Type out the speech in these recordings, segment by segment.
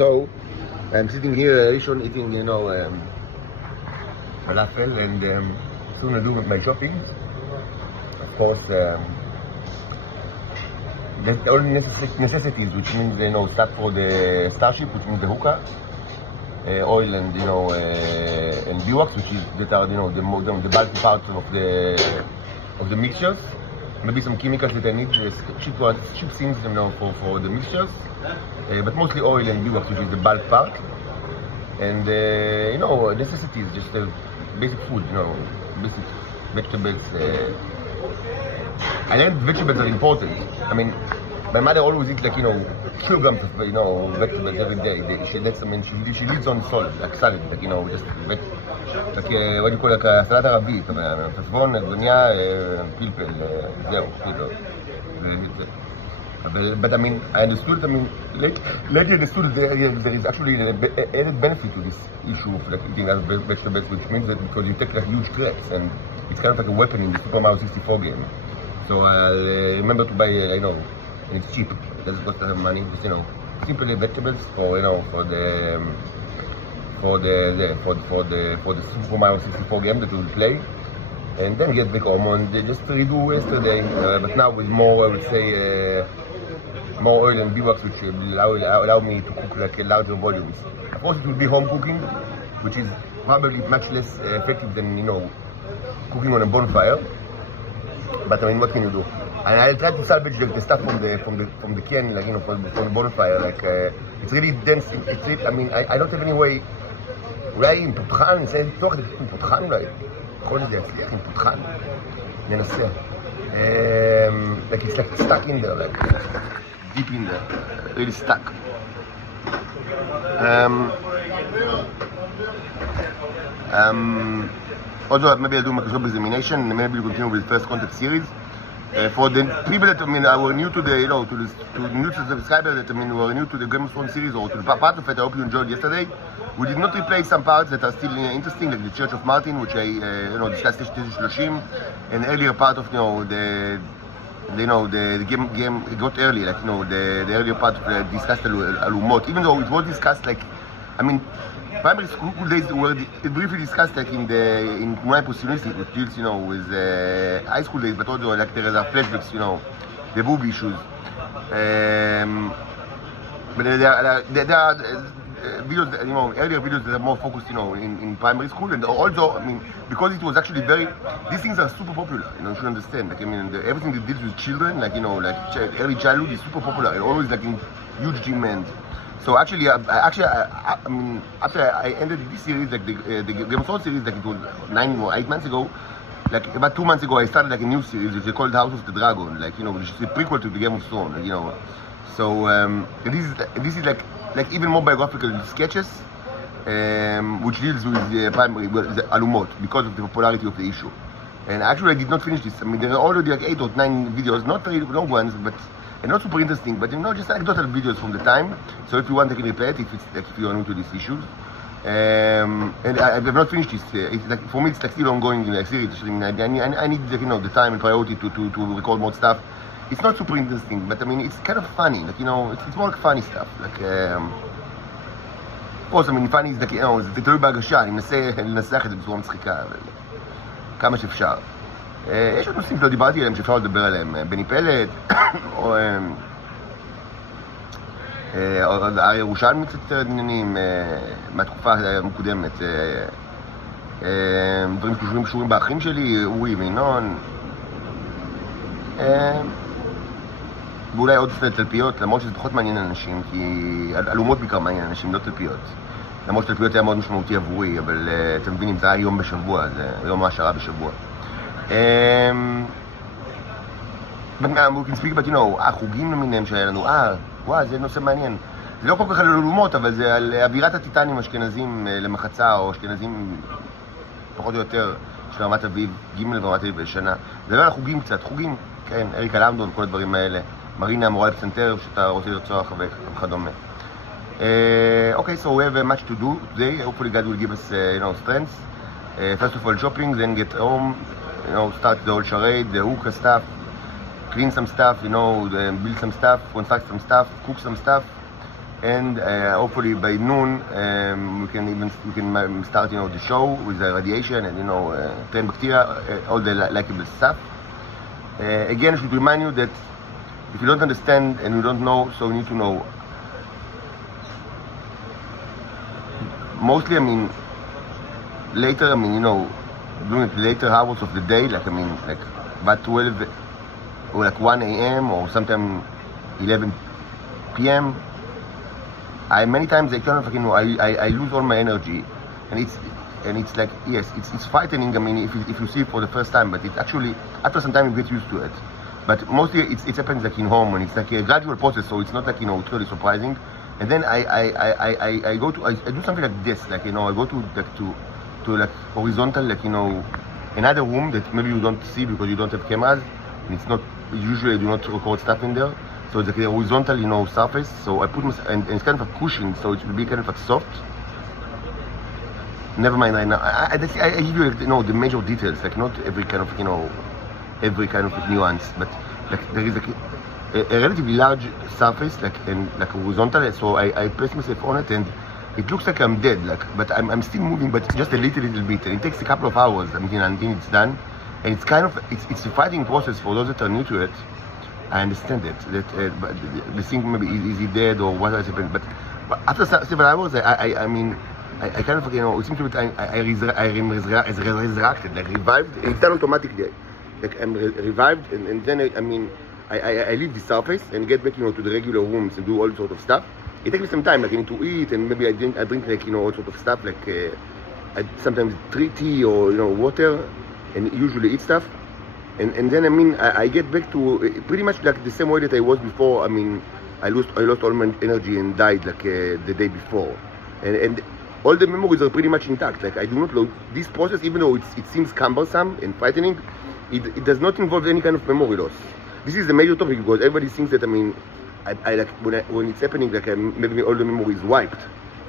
So I'm sitting here, Rishon, eating, falafel, and soon I'll do my shopping. Of course, there's all necessities, which means, stuff for the Starship, which means the hookah, oil, and and beeswax, which is that are the bulky parts of the mixtures. Maybe some chemicals that I need, cheap things, for the mixtures, but mostly oil and beeswax, which is the bulk part, and necessities, just basic food, basic vegetables. I learned vegetables are important. I mean, my mother always eats kilograms of vegetables every day. She lives on solid, like salad, just what do you call it, סלט ערבי, פסבון, עגבנייה, פלפל, זהו, כאילו. But I mean, I understood, lately I understood there is actually an added benefit to this issue of eating other vegetables, which means that because you take huge crepes, and it's kind of like a weapon in the Super Mario 64 game. So I'll remember to buy, and it's cheap, it doesn't cost a lot of money, just, simple vegetables for the Super Mario 64 game that we'll play, and then get back home and just redo yesterday, but now with more, I would say, more oil and beeswax, which will allow me to cook like larger volumes. Of course, it will be home cooking, which is probably much less effective than cooking on a bonfire. But I mean, what can you do? And I'll try to salvage the stuff from the can, from the bonfire. It's really dense. I don't have any way. אולי עם פותחן, ננסה לפתוח את זה עם פותחן אולי. יכול להיות שזה יצליח עם פותחן. ננסה. Like it's like stuck in there, like deep in there. Really stuck. Also, maybe I'll do Microsoft Examination, and maybe we'll continue with the First Contact series. For the people that were new to the new subscribers that were new to the Game of Thrones series or to the part of it, I hope you enjoyed yesterday. We did not replay some parts that are still interesting, like the Church of Martin, which I discussed in 30, an earlier part of the game got early, like the earlier part of discussed Alumot, even though it was discussed primary school days were briefly discussed in Tmuna Impressionistic, which deals with high school days, but also like there are flashbacks, the boob issues. But there are videos, earlier videos that are more focused, in primary school, and also, because it was actually these things are super popular, you should understand. Everything that deals with children, early childhood is super popular, and always in huge demand. So actually, after I ended this series, the Game of Thrones series, it was 9 or 8 months ago. About 2 months ago, I started a new series which is called House of the Dragon, which is a prequel to the Game of Thrones, So this is even more biographical sketches, which deals with the Alumot because of the popularity of the issue. And actually, I did not finish this. There are already 8 or 9 videos, not very long ones, and not super interesting, but just anecdotal videos from the time. So if you want, I can replay it if you are new to these issues. And I have not finished this. For me, it's still ongoing series. I need the time and priority to record more stuff. It's not super interesting, but it's kind of funny. It's more like funny stuff. Of course, funny is זה תלוי בהרגשה. אני מנסה לנסח את זה בצורה מצחיקה, אבל כמה שאפשר. יש עוד נושאים שלא דיברתי עליהם שאפשר לדבר עליהם, בני פלד, או אריה ירושלמי קצת עניינים מהתקופה המוקדמת, דברים שקשורים באחים שלי, אורי וינון, ואולי עוד תלפיות, למרות שזה פחות מעניין אנשים, כי אלומות בעיקר מעניין אנשים, לא תלפיות. למרות שתלפיות היה מאוד משמעותי עבורי, אבל אתם מבינים, זה היה יום בשבוע, זה יום העשרה בשבוע. But we can speak about, החוגים למיניהם שהיה לנו, וואו, זה נושא מעניין. זה לא כל כך על אלומות, אבל זה על אווירת הטיטנים אשכנזים למחצה, או אשכנזים פחות או יותר של רמת אביב, ג' ורמת אביב בשנה. זה לא על החוגים קצת, חוגים, כן, אריקה למדון, כל הדברים האלה. מרינה, המורה לפסנתר, שאתה רוצה לרצוח וכדומה. Okay, so we have much to do today. Hopefully God will give us, strength. First of all, shopping, then get home, start the whole charade, the hookah stuff, clean some stuff, build some stuff, construct some stuff, cook some stuff, and hopefully by noon we can start the show with the radiation and train bacteria, all the likable stuff. Again, I should remind you that if you don't understand and you don't know, so you need to know. Mostly, later, during the later hours of the day, like about 12 or like 1 a.m. or sometime 11 p.m. Many times I kind of I lose all my energy, and it's like, yes, it's frightening. If you see it for the first time, but it actually after some time you get used to it. But mostly it happens like in home, and it's like a gradual process, so it's not like totally surprising. And then I do something like this, like I go to like horizontal, like another room that maybe you don't see because you don't have cameras, and it's not usually I do not record stuff in there. So it's like a horizontal, surface. So I put and it's kind of a cushion, so it will be kind of like soft. Never mind right now. I give you the major details, like not every kind of every kind of nuance, but like there is like a relatively large surface, like horizontal. So I place myself on it, and it looks like I'm dead, but I'm still moving, but just a little bit. And it takes a couple of hours, until it's done. And it's kind of it's a fighting process for those that are new to it. I understand it, that the thing maybe is he dead or what has happened, but after several hours, I kind of it seems to be I am resurrected, like revived. It's done automatically, like I'm revived, and then I leave the surface and get back to the regular rooms and do all sort of stuff. It takes me some time, like I need to eat, and maybe I drink like all sort of stuff, like I sometimes drink tea or water, and usually eat stuff. And then I get back to pretty much like the same way that I was before. I lost all my energy and died like the day before, and all the memories are pretty much intact. Like I do not lose this process, even though it seems cumbersome and frightening. It does not involve any kind of memory loss. This is the major topic because everybody thinks that I like when it's happening, like maybe all the memory is wiped,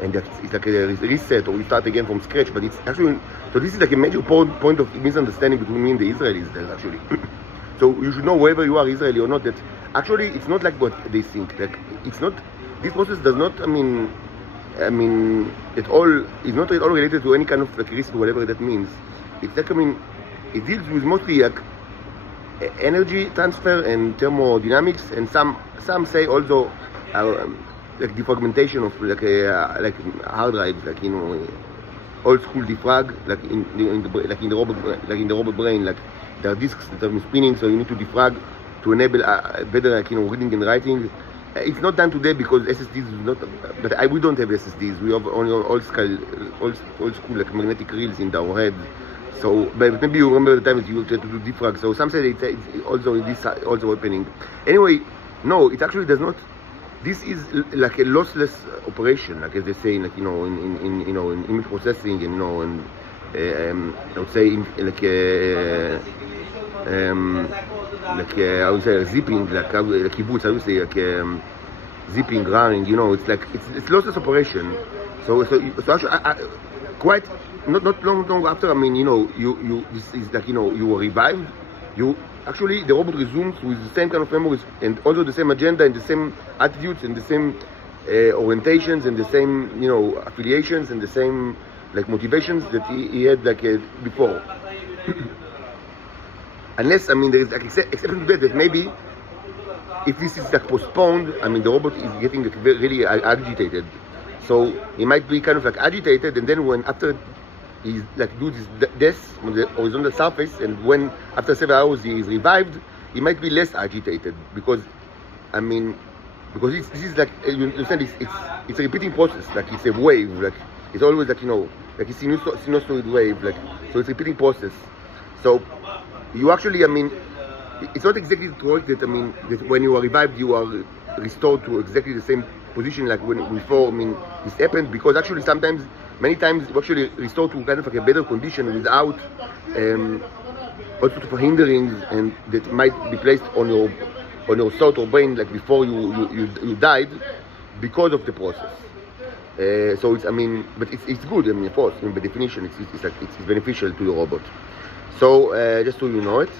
and it's like a reset or we start again from scratch. But it's actually, so this is like a major point of misunderstanding between me and the Israelis. There's actually, so you should know whether you are Israeli or not, that actually it's not like what they think. Like it's not, this process does not, at all, it's not at all related to any kind of like risk or whatever that means. It's like, it deals with mostly like energy transfer and thermodynamics, and some say also like defragmentation of like hard drives, like old school defrag, like in the robot brain, like there are disks that are spinning, so you need to defrag to enable better reading and writing. It's not done today because SSDs is not, but we don't have SSDs. We have only old school like magnetic reels in our head. So, but maybe you remember the time that you tried to do defrag. So some say it's also this also happening. Anyway, no, it actually does not. This is like a lossless operation, like as they say, like in image processing, and I would say I would say zipping, like kibbutz, I would say zipping, running. It's like it's lossless operation. So actually, quite not long after. This is like you were revived. Actually, the robot resumes with the same kind of memories and also the same agenda and the same attitudes and the same orientations and the same affiliations and the same like motivations that he had like before. Unless there is like exception to that maybe if this is like postponed, the robot is getting like really agitated, so he might be kind of like agitated, and then when after he like do this on the horizontal surface, and when after several hours he is revived, he might be less agitated because this is like, you understand, it's a repeating process, like it's a wave, like it's always like like a sinusoid wave, like so it's a repeating process. So you actually it's not exactly correct that that when you are revived you are restored to exactly the same position like when before this happened, because actually many times you actually restore to kind of like a better condition without all sorts of hinderings and that might be placed on your thought or brain like before you died because of the process. So it's but it's good. Of course, by definition, it's beneficial to the robot. So just so you know it.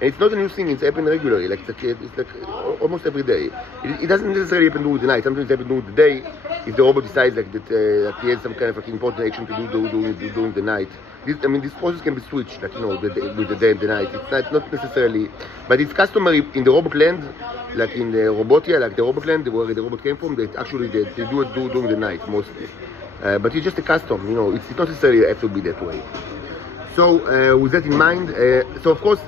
And it's not a new thing, it's happening regularly, it's like almost every day. It doesn't necessarily happen during the night, sometimes it happens during the day, if the robot decides that he has some kind of like important action to do during the night. This process can be switched, like, with the day and the night. It's not necessarily, but it's customary in the robot land, like in the Robotia, like the robot land where the robot came from, they do it during the night mostly. But it's just a custom, it's not necessarily have to be that way. So with that in mind, so of course,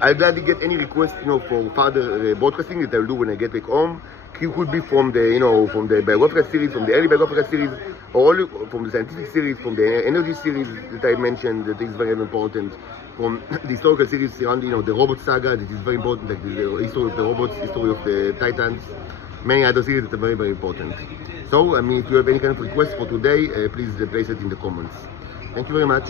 I'll gladly get any request, for further broadcasting that I'll do when I get back home. It could be from the biographical series, from the early biographical series, or from the scientific series, from the energy series that I mentioned that is very important, from the historical series surrounding, the robot saga that is very important, like the history of the robots, history of the Titans, many other series that are very, very important. So, if you have any kind of request for today, please place it in the comments. Thank you very much.